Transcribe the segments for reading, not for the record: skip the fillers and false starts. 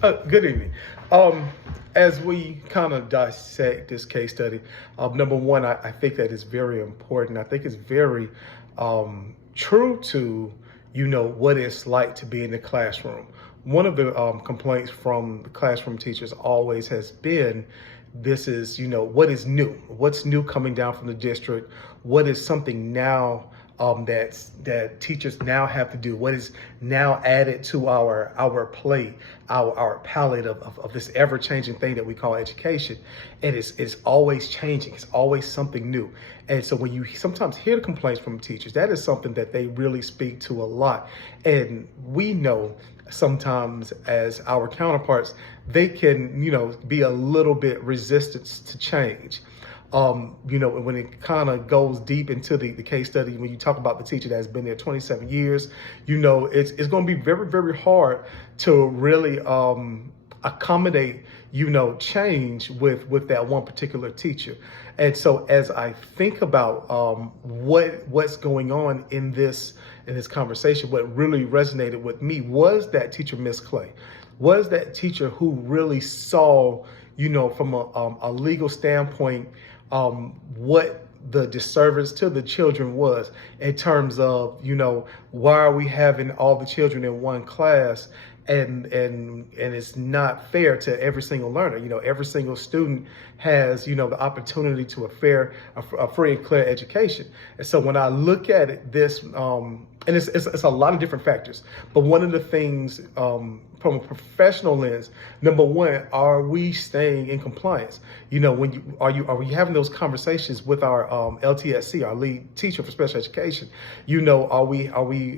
Good evening. Um, as we kind of dissect this case study, number one, I think that is very important. I think it's very true to, what it's like to be in the classroom. One of the complaints from the classroom teachers always has been, this is, what is new? What's new coming down from the district? What is something now that teachers now have to do? What is now added to our plate, our palette of this ever-changing thing that we call education? And it's always changing. It's always something new. And so when you sometimes hear the complaints from teachers, that is something that they really speak to a lot. And we know sometimes as our counterparts, they can, be a little bit resistant to change. When it kind of goes deep into the case study, when you talk about the teacher that's been there 27 years, it's going to be very, very hard to really accommodate, change with that one particular teacher. And so as I think about what's going on in this conversation, what really resonated with me was that teacher, Miss Clay, was that teacher who really saw, from a legal standpoint, what the disservice to the children was in terms of, why are we having all the children in one class? And it's not fair to every single learner. Every single student has, the opportunity to a free and clear education. And so when I look at it, and it's a lot of different factors, but one of the things from a professional lens, number one, are we staying in compliance? Are we having those conversations with our LTSC, our lead teacher for special education? Are we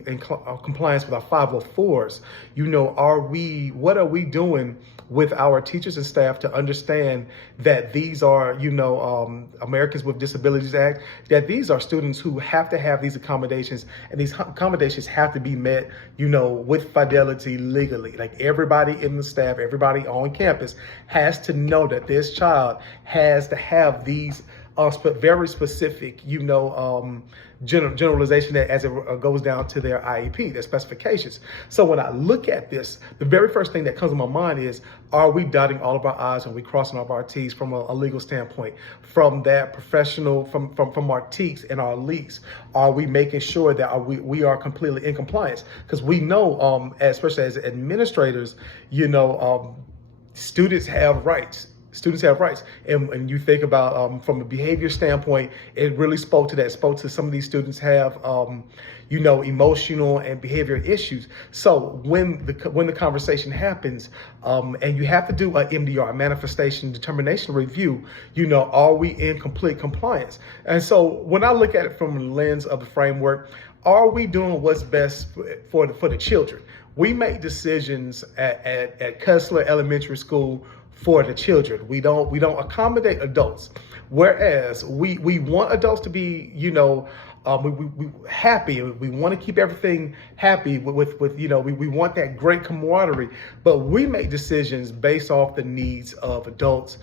in compliance with our 504s? What are we doing with our teachers and staff to understand that these are, Americans with Disabilities Act, that these are students who have to have these accommodations, and these accommodations have to be met, with fidelity legally. Like everybody in the staff, everybody on campus has to know that this child has to have these very specific, generalization as it goes down to their IEP, their specifications. So when I look at this, the very first thing that comes to my mind is, are we dotting all of our I's? Are we crossing all of our T's from a legal standpoint? From that professional, from our TEEs and our leaks, are we making sure that we are completely in compliance? Because we know, especially as administrators, students have rights. Students have rights. And you think about from a behavior standpoint, it really spoke to some of these students have, emotional and behavioral issues. So when the conversation happens, and you have to do a MDR, manifestation determination review, are we in complete compliance? And so when I look at it from the lens of the framework, are we doing what's best for the children? We make decisions at Kessler Elementary School for the children. We don't accommodate adults. Whereas we want adults to be, we happy. We want to keep everything happy with we want that great camaraderie, but we make decisions based off the needs of adults.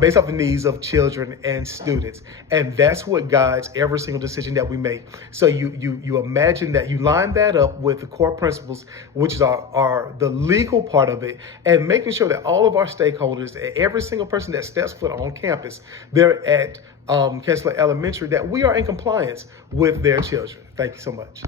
Based off the needs of children and students. And that's what guides every single decision that we make. So you imagine that you line that up with the core principles, which is are the legal part of it, and making sure that all of our stakeholders, every single person that steps foot on campus, they're at Kessler Elementary, that we are in compliance with their children. Thank you so much.